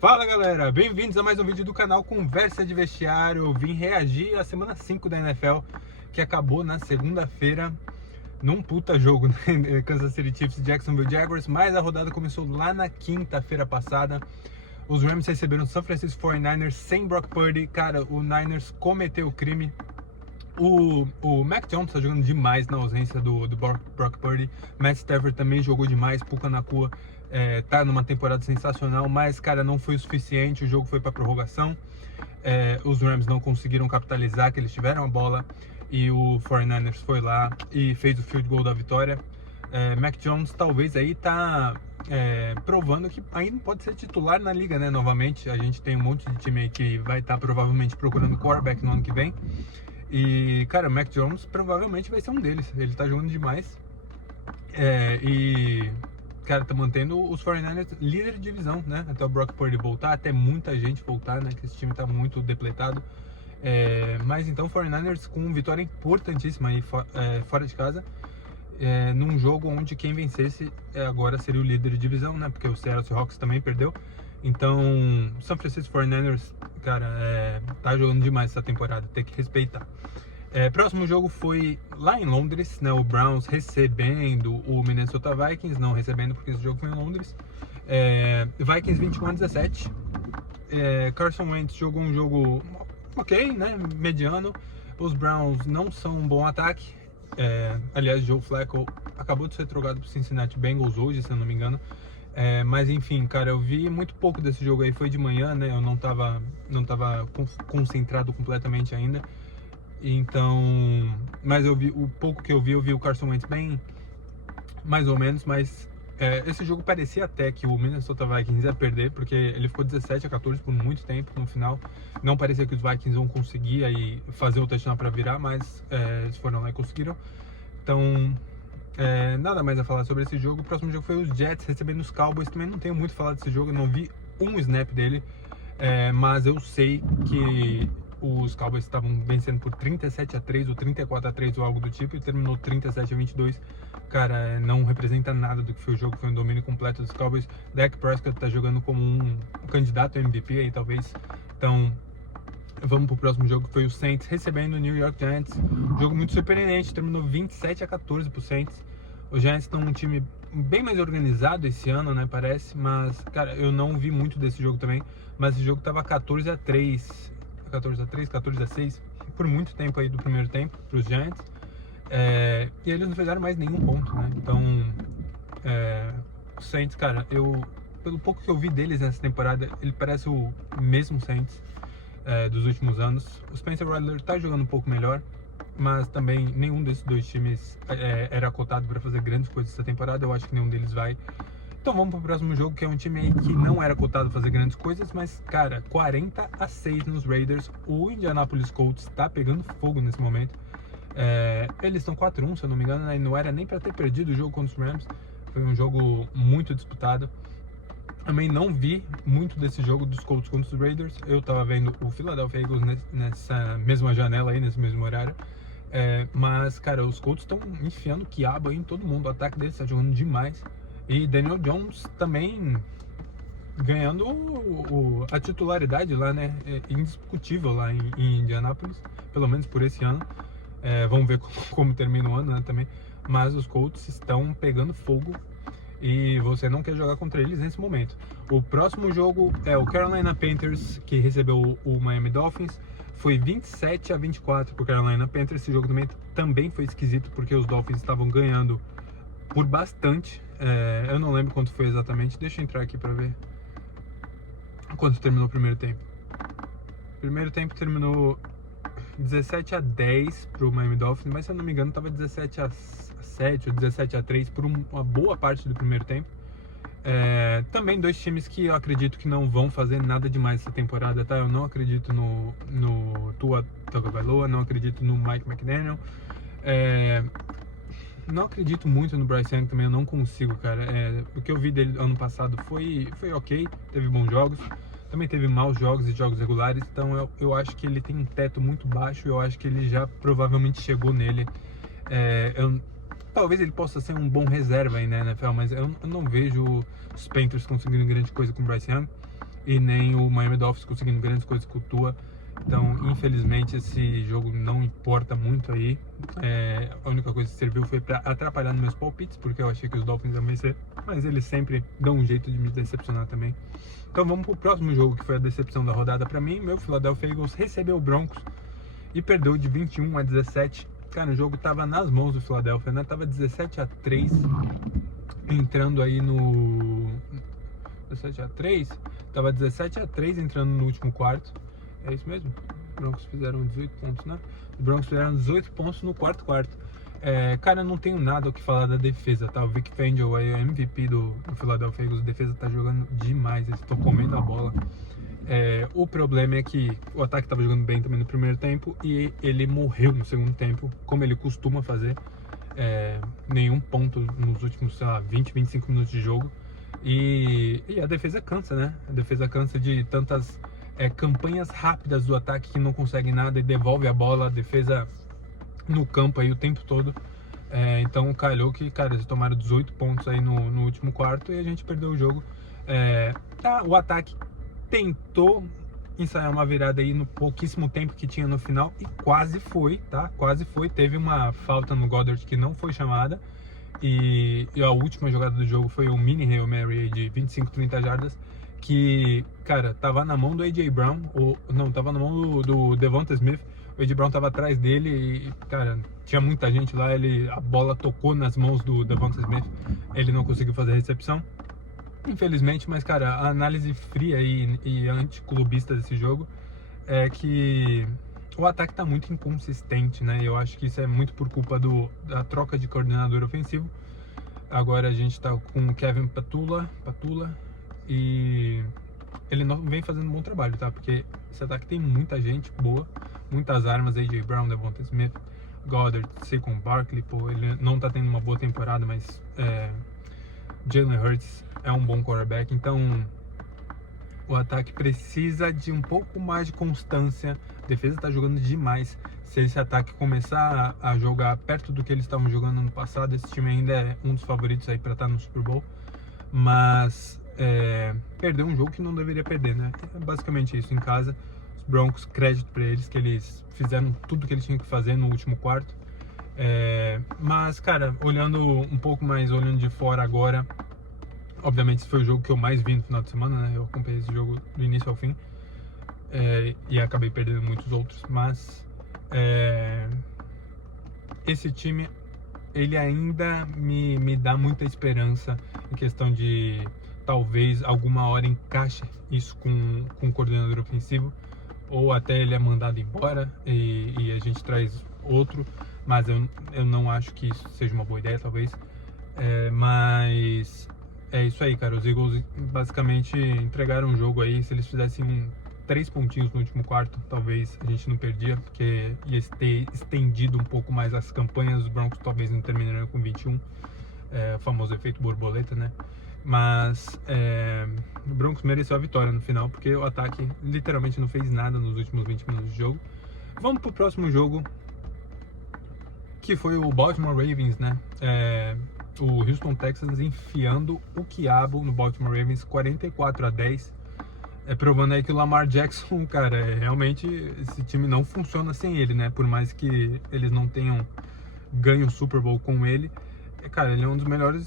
Fala galera, bem-vindos a mais um vídeo do canal Conversa de Vestiário. Eu vim reagir à semana 5 da NFL, que acabou na segunda-feira num puta jogo, né? Kansas City Chiefs e Jacksonville Jaguars, mas a rodada começou lá na quinta-feira passada. Os Rams receberam o San Francisco 49ers sem Brock Purdy. Cara, o Niners cometeu crime. O Mac Jones tá jogando demais na ausência do Brock Purdy. Matt Stafford também jogou demais. Puka Nacua tá numa temporada sensacional, mas, cara, não foi o suficiente. O jogo foi para prorrogação. Os Rams não conseguiram capitalizar, que eles tiveram a bola, e o 49ers foi lá e fez o field goal da vitória. Mac Jones talvez aí tá provando que ainda pode ser titular na liga, né? Novamente, a gente tem um monte de time aí que vai estar provavelmente procurando quarterback no ano que vem. E, cara, o Mac Jones provavelmente vai ser um deles. Ele tá jogando demais. Cara, tá mantendo os 49ers líder de divisão, né? Até o Brock Purdy voltar, até muita gente voltar, né? Que esse time tá muito depletado. Mas então, 49ers com uma vitória importantíssima aí fora de casa. Num jogo onde quem vencesse agora seria o líder de divisão, né? Porque o Seattle Seahawks também perdeu. Então, San Francisco 49ers, cara, tá jogando demais essa temporada, tem que respeitar. Próximo jogo foi lá em Londres, né? O Browns recebendo o Minnesota Vikings, não recebendo porque esse jogo foi em Londres. Vikings 21-17. Carson Wentz jogou um jogo ok, né? Mediano. Os Browns não são um bom ataque. Aliás, Joe Flacco acabou de ser trocado pro Cincinnati Bengals hoje, se eu não me engano. Mas enfim, cara, eu vi muito pouco desse jogo aí, foi de manhã, né? Eu não tava concentrado completamente ainda. Então, mas eu vi, o pouco que eu vi o Carson Wentz bem, mais ou menos, mas esse jogo parecia até que o Minnesota Vikings ia perder, porque ele ficou 17-14 por muito tempo no final. Não parecia que os Vikings vão conseguir aí fazer o touchdown para virar, mas eles foram lá e conseguiram. Então, nada mais a falar sobre esse jogo. O próximo jogo foi os Jets recebendo os Cowboys. Também não tenho muito a falar desse jogo, eu não vi um snap dele, mas eu sei que os Cowboys estavam vencendo por 37-3 ou 34-3 ou algo do tipo, e terminou 37-22. Cara, não representa nada do que foi o jogo, foi um domínio completo dos Cowboys. Dak Prescott tá jogando como um candidato a MVP aí, talvez. Então, vamos pro próximo jogo, que foi o Saints recebendo o New York Giants. Jogo muito surpreendente, terminou 27-14 pro Saints. Os Giants estão um time bem mais organizado esse ano, né, parece. Mas, cara, eu não vi muito desse jogo também. Mas esse jogo tava 14-3, 14-6, por muito tempo aí do primeiro tempo pros Giants. E eles não fizeram mais nenhum ponto, né. Então, o Saints, cara, pelo pouco que eu vi deles nessa temporada, ele parece o mesmo Saints dos últimos anos. O Spencer Rattler tá jogando um pouco melhor, mas também nenhum desses dois times era cotado para fazer grandes coisas essa temporada. Eu acho que nenhum deles vai. Então vamos pro próximo jogo, que é um time aí que não era cotado para fazer grandes coisas, mas, cara, 40-6 nos Raiders. O Indianapolis Colts tá pegando fogo nesse momento. Eles estão 4-1, se eu não me engano, né? E não era nem para ter perdido o jogo contra os Rams. Foi um jogo muito disputado. Também não vi muito desse jogo dos Colts contra os Raiders. Eu tava vendo o Philadelphia Eagles nessa mesma janela aí, nesse mesmo horário. Mas, cara, os Colts estão enfiando quiabo aí em todo mundo. O ataque deles tá jogando demais. E Daniel Jones também ganhando a titularidade lá, né? Indiscutível lá em Indianápolis, pelo menos por esse ano. Vamos ver como termina o ano, né, também. Mas os Colts estão pegando fogo e você não quer jogar contra eles nesse momento. O próximo jogo é o Carolina Panthers, que recebeu o Miami Dolphins. Foi 27-24 pro Carolina Panthers. Esse jogo também foi esquisito, porque os Dolphins estavam ganhando por bastante. Eu não lembro quanto foi exatamente. Deixa eu entrar aqui pra ver quanto terminou o primeiro tempo. O primeiro tempo terminou 17-10 pro Miami Dolphins, mas se eu não me engano tava 17-7 ou 17-3 por uma boa parte do primeiro tempo. Também dois times que eu acredito que não vão fazer nada demais essa temporada, tá? Eu não acredito no Tua Tagovailoa, não acredito no Mike McDaniel. Não acredito muito no Bryce Young também, eu não consigo, cara. O que eu vi dele ano passado foi ok, teve bons jogos. Também teve maus jogos e jogos regulares, então eu acho que ele tem um teto muito baixo. Eu acho que ele já provavelmente chegou nele. Talvez ele possa ser um bom reserva aí na NFL, mas eu não vejo os Panthers conseguindo grande coisa com o Bryce Young. e nem o Miami Dolphins conseguindo grandes coisas com o Tua. Então, infelizmente, esse jogo não importa muito aí. A única coisa que serviu foi para atrapalhar nos meus palpites, porque eu achei que os Dolphins iam vencer, mas eles sempre dão um jeito de me decepcionar também. Então vamos pro próximo jogo, que foi a decepção da rodada para mim. Meu Philadelphia Eagles recebeu o Broncos e perdeu de 21-17. Cara, o jogo tava nas mãos do Philadelphia, né? Tava 17-3, entrando aí no 17-3, tava 17-3 entrando no último quarto. É isso mesmo? Os Broncos fizeram 18 pontos, né? Os Broncos fizeram 18 pontos no quarto. Cara, eu não tenho nada o que falar da defesa, tá? O Vic Fangio aí, o MVP do Philadelphia Eagles, a defesa tá jogando demais, eles estão comendo a bola. O problema é que o ataque estava jogando bem também no primeiro tempo e ele morreu no segundo tempo, como ele costuma fazer. Nenhum ponto nos últimos, sei lá, 20, 25 minutos de jogo. E a defesa cansa, né? A defesa cansa de tantas campanhas rápidas do ataque que não consegue nada e devolve a bola, a defesa no campo aí o tempo todo. Então calhou que, cara, eles tomaram 18 pontos aí no último quarto e a gente perdeu o jogo. O ataque tentou ensaiar uma virada aí no pouquíssimo tempo que tinha no final e quase foi, tá? Quase foi. Teve uma falta no Goddard que não foi chamada e a última jogada do jogo foi um mini Hail Mary de 25, 30 jardas que, cara, tava na mão do A.J. Brown, tava na mão do Devonta Smith. O A.J. Brown tava atrás dele e, cara, tinha muita gente lá, a bola tocou nas mãos do Devonta Smith, ele não conseguiu fazer a recepção, infelizmente. Mas, cara, a análise fria e anticlubista desse jogo é que o ataque tá muito inconsistente, né? Eu acho que isso é muito por culpa da troca de coordenador ofensivo. Agora a gente tá com o Kevin Patula e ele não vem fazendo um bom trabalho, tá? Porque esse ataque tem muita gente boa, muitas armas, A.J. Brown, Devonta Smith, Goddard, Saquon Barkley, ele não tá tendo uma boa temporada, mas Jalen Hurts é um bom quarterback, então o ataque precisa de um pouco mais de constância, a defesa tá jogando demais. Se esse ataque começar a jogar perto do que eles estavam jogando no passado, esse time ainda é um dos favoritos aí para estar no Super Bowl, mas perdeu um jogo que não deveria perder, né? É basicamente isso. Em casa, os Broncos, crédito para eles, que eles fizeram tudo que eles tinham que fazer no último quarto. Mas, cara, olhando um pouco mais, olhando de fora agora, obviamente esse foi o jogo que eu mais vi no final de semana, né? Eu acompanhei esse jogo do início ao fim e acabei perdendo muitos outros, mas esse time, ele ainda me dá muita esperança em questão de talvez alguma hora encaixe isso com o coordenador ofensivo, ou até ele é mandado embora e a gente traz outro, mas eu não acho que isso seja uma boa ideia, talvez. Mas é isso aí, cara. Os Eagles basicamente entregaram o jogo aí. Se eles fizessem 3 pontinhos no último quarto, talvez a gente não perdia, porque ia ter estendido um pouco mais as campanhas. Os Broncos talvez não terminariam com 21, o famoso efeito borboleta, né? Mas o Broncos mereceu a vitória no final, porque o ataque literalmente não fez nada nos últimos 20 minutos de jogo. Vamos pro próximo jogo, que foi o Baltimore Ravens, né? O Houston Texans enfiando o quiabo no Baltimore Ravens, 44-10. Provando aí que o Lamar Jackson, cara, realmente esse time não funciona sem ele, né? Por mais que eles não tenham ganho o Super Bowl com ele, cara, ele é um dos melhores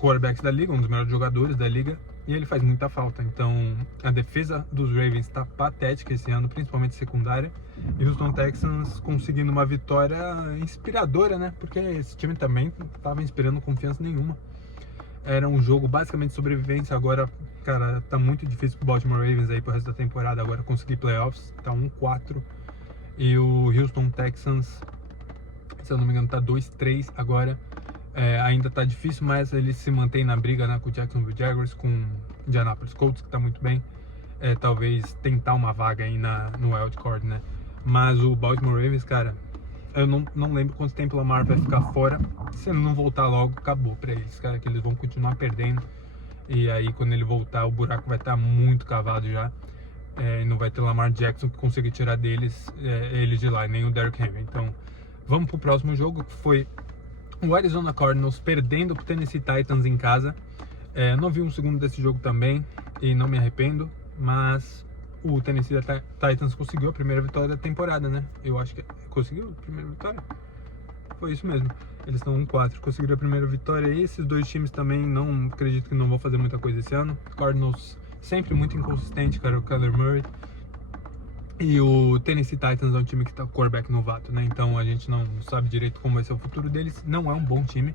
quarterbacks da liga, um dos melhores jogadores da liga, e ele faz muita falta. Então a defesa dos Ravens está patética esse ano, principalmente secundária, e os Houston Texans conseguindo uma vitória inspiradora, né? Porque esse time também estava inspirando confiança nenhuma. Era um jogo basicamente de sobrevivência. Agora, cara, tá muito difícil pro Baltimore Ravens aí pro resto da temporada agora conseguir playoffs. Tá 1-4 e o Houston Texans, se eu não me engano, tá 2-3 agora. Ainda tá difícil, mas ele se mantém na briga, né, com o Jacksonville Jaguars, com o Indianapolis Colts, que tá muito bem. Talvez tentar uma vaga aí no wildcard, né? Mas o Baltimore Ravens, cara, eu não lembro quanto tempo o Lamar vai ficar fora. Se ele não voltar logo, acabou pra eles, cara, que eles vão continuar perdendo. E aí, quando ele voltar, o buraco vai estar muito cavado já. E não vai ter Lamar Jackson que consiga tirar eles de lá, nem o Derrick Henry. Então, vamos pro próximo jogo, que foi o Arizona Cardinals perdendo pro Tennessee Titans em casa. Não vi um segundo desse jogo também. e não me arrependo, mas o Tennessee Titans conseguiu a primeira vitória da temporada, né? Eu acho que conseguiu a primeira vitória? Foi isso mesmo. Eles estão 1-4, conseguiram a primeira vitória e esses dois times também não acredito que não vão fazer muita coisa esse ano. Cardinals sempre muito inconsistente, cara, o Kyler Murray. E o Tennessee Titans é um time que tá quarterback novato, né? Então a gente não sabe direito como vai ser o futuro deles. Não é um bom time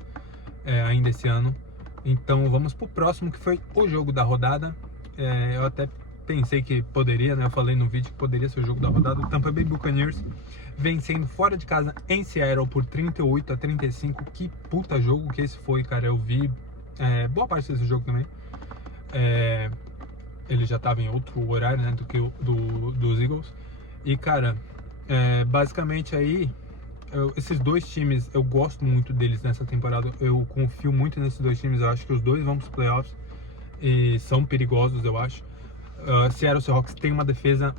ainda esse ano. Então vamos pro próximo, que foi o jogo da rodada. Eu até pensei que poderia, né? Eu falei no vídeo que poderia ser o jogo da rodada. O Tampa Bay Buccaneers vencendo fora de casa em Seattle por 38-35. Que puta jogo que esse foi, cara. Eu vi boa parte desse jogo também. Ele já estava em outro horário, né, do que dos Eagles. E, cara, basicamente aí, esses dois times, eu gosto muito deles nessa temporada. Eu confio muito nesses dois times. Eu acho que os dois vão para os playoffs e são perigosos, eu acho. Seattle Seahawks tem uma defesa,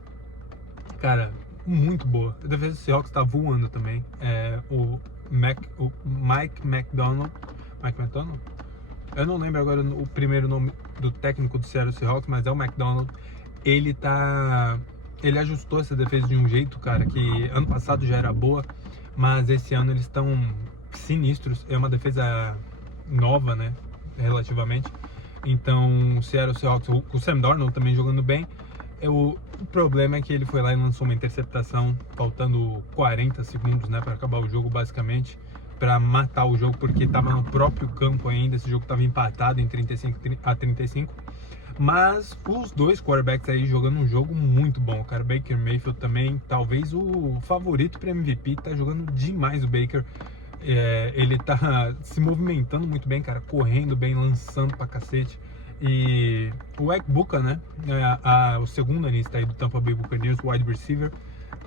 cara, muito boa. A defesa do Seahawks tá voando também. O Mike McDonald. Eu não lembro agora o primeiro nome do técnico do Seattle Seahawks, mas é o McDonald. Ele ajustou essa defesa de um jeito, cara, que ano passado já era boa, mas esse ano eles estão sinistros. É uma defesa nova, né, relativamente. Então o Seattle Seahawks, o Sam Darnold também jogando bem. O problema é que ele foi lá e lançou uma interceptação faltando 40 segundos, né, para acabar o jogo, basicamente, para matar o jogo, porque estava no próprio campo ainda. Esse jogo estava empatado em 35-35, mas os dois quarterbacks aí jogando um jogo muito bom, cara. Baker Mayfield também, talvez o favorito para MVP, tá jogando demais o Baker. Ele tá se movimentando muito bem, cara, correndo bem, lançando pra cacete. E o Egbuka, né, o segundo anista aí do Tampa Bay Buccaneers, wide receiver,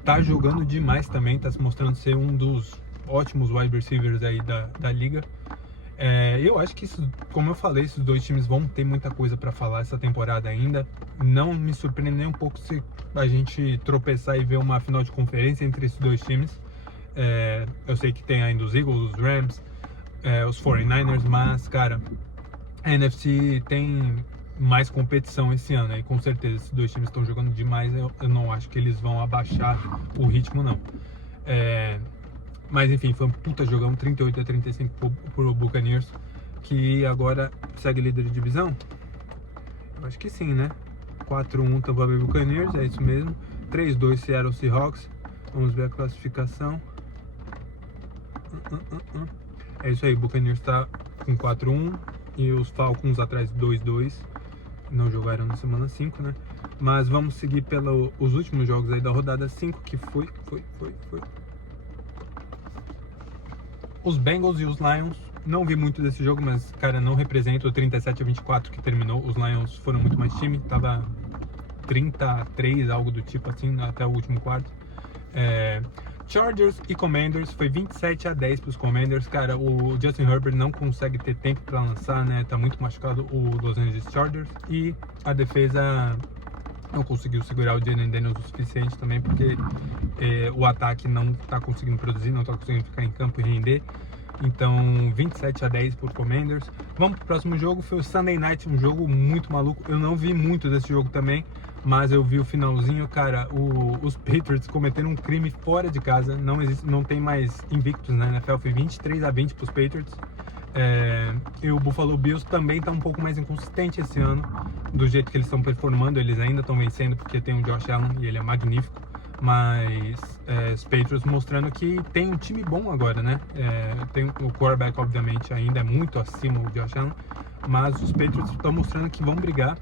tá jogando demais também, tá se mostrando ser um dos ótimos wide receivers aí da liga. Eu acho que, como eu falei, esses dois times vão ter muita coisa para falar essa temporada ainda. Não me surpreende nem um pouco se a gente tropeçar e ver uma final de conferência entre esses dois times. Eu sei que tem ainda os Eagles, os Rams, os 49ers, mas, cara, a NFC tem mais competição esse ano, e com certeza esses dois times estão jogando demais. Eu não acho que eles vão abaixar o ritmo, não. Mas enfim, foi um puta jogão, 38-35 pro Buccaneers, que agora segue líder de divisão. Eu acho que sim, né? 4-1 Tampa Bay Buccaneers, é isso mesmo. 3-2 Seattle Seahawks. Vamos ver a classificação. É isso aí, Buccaneers tá com 4-1 e os Falcons atrás 2-2. Não jogaram na semana 5, né? Mas vamos seguir pelos últimos jogos aí da rodada 5, que foi os Bengals e os Lions. Não vi muito desse jogo, mas, cara, não representa o 37-24 que terminou. Os Lions foram muito mais time, tava 33, algo do tipo assim, até o último quarto. Chargers e Commanders, foi 27-10 pros Commanders. Cara, o Justin Herbert não consegue ter tempo para lançar, né? Tá muito machucado o Los Angeles Chargers. E a defesa não conseguiu segurar o Jalen Daniels o suficiente também, porque o ataque não tá conseguindo produzir, não tá conseguindo ficar em campo e render. Então 27-10 por Commanders. Vamos pro próximo jogo, foi o Sunday Night, um jogo muito maluco. Eu não vi muito desse jogo também, mas eu vi o finalzinho. Cara, os Patriots cometeram um crime fora de casa. Não tem mais invictos na NFL, foi 23-20 pros Patriots. E o Buffalo Bills também está um pouco mais inconsistente esse ano, do jeito que eles estão performando. Eles ainda estão vencendo porque tem o Josh Allen e ele é magnífico, mas os Patriots mostrando que tem um time bom agora, né? Tem o quarterback, obviamente, ainda é muito acima do Josh Allen, mas os Patriots estão mostrando que vão brigar,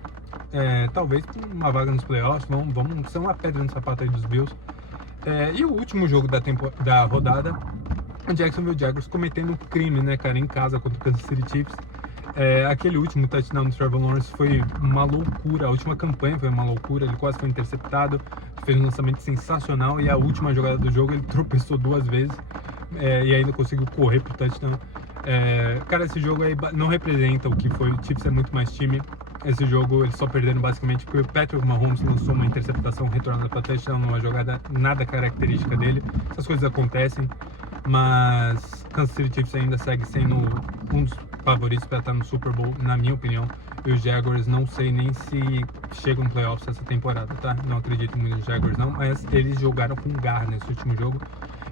talvez por uma vaga nos playoffs, vão ser uma pedra no sapato aí dos Bills. E o último jogo da rodada, o Jacksonville Jaguars cometendo um crime, né, cara, em casa contra o Kansas City Chiefs. Aquele último touchdown do Trevor Lawrence foi uma loucura, a última campanha foi uma loucura, ele quase foi interceptado, fez um lançamento sensacional, e a última jogada do jogo ele tropeçou 2 vezes e ainda conseguiu correr pro touchdown. Cara, esse jogo aí não representa o que foi, o Chiefs é muito mais time. Esse jogo eles só perderam basicamente porque o Patrick Mahomes lançou uma interceptação retornada para touchdown, numa jogada nada característica dele. Essas coisas acontecem, mas Kansas City Chiefs ainda segue sendo um dos favoritos para estar no Super Bowl, na minha opinião. E os Jaguars não sei nem se chegam no playoffs essa temporada, tá? Não acredito muito nos Jaguars não, mas eles jogaram com garra nesse último jogo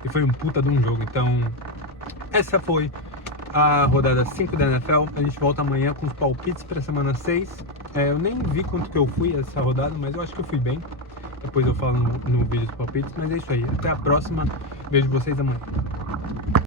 e foi um puta de um jogo. Então essa foi a rodada 5 da NFL. A gente volta amanhã com os palpites para semana 6. Eu nem vi quanto que eu fui essa rodada, mas eu acho que eu fui bem. Depois eu falo no vídeo dos palpites, mas é isso aí. Até a próxima. Vejo vocês amanhã.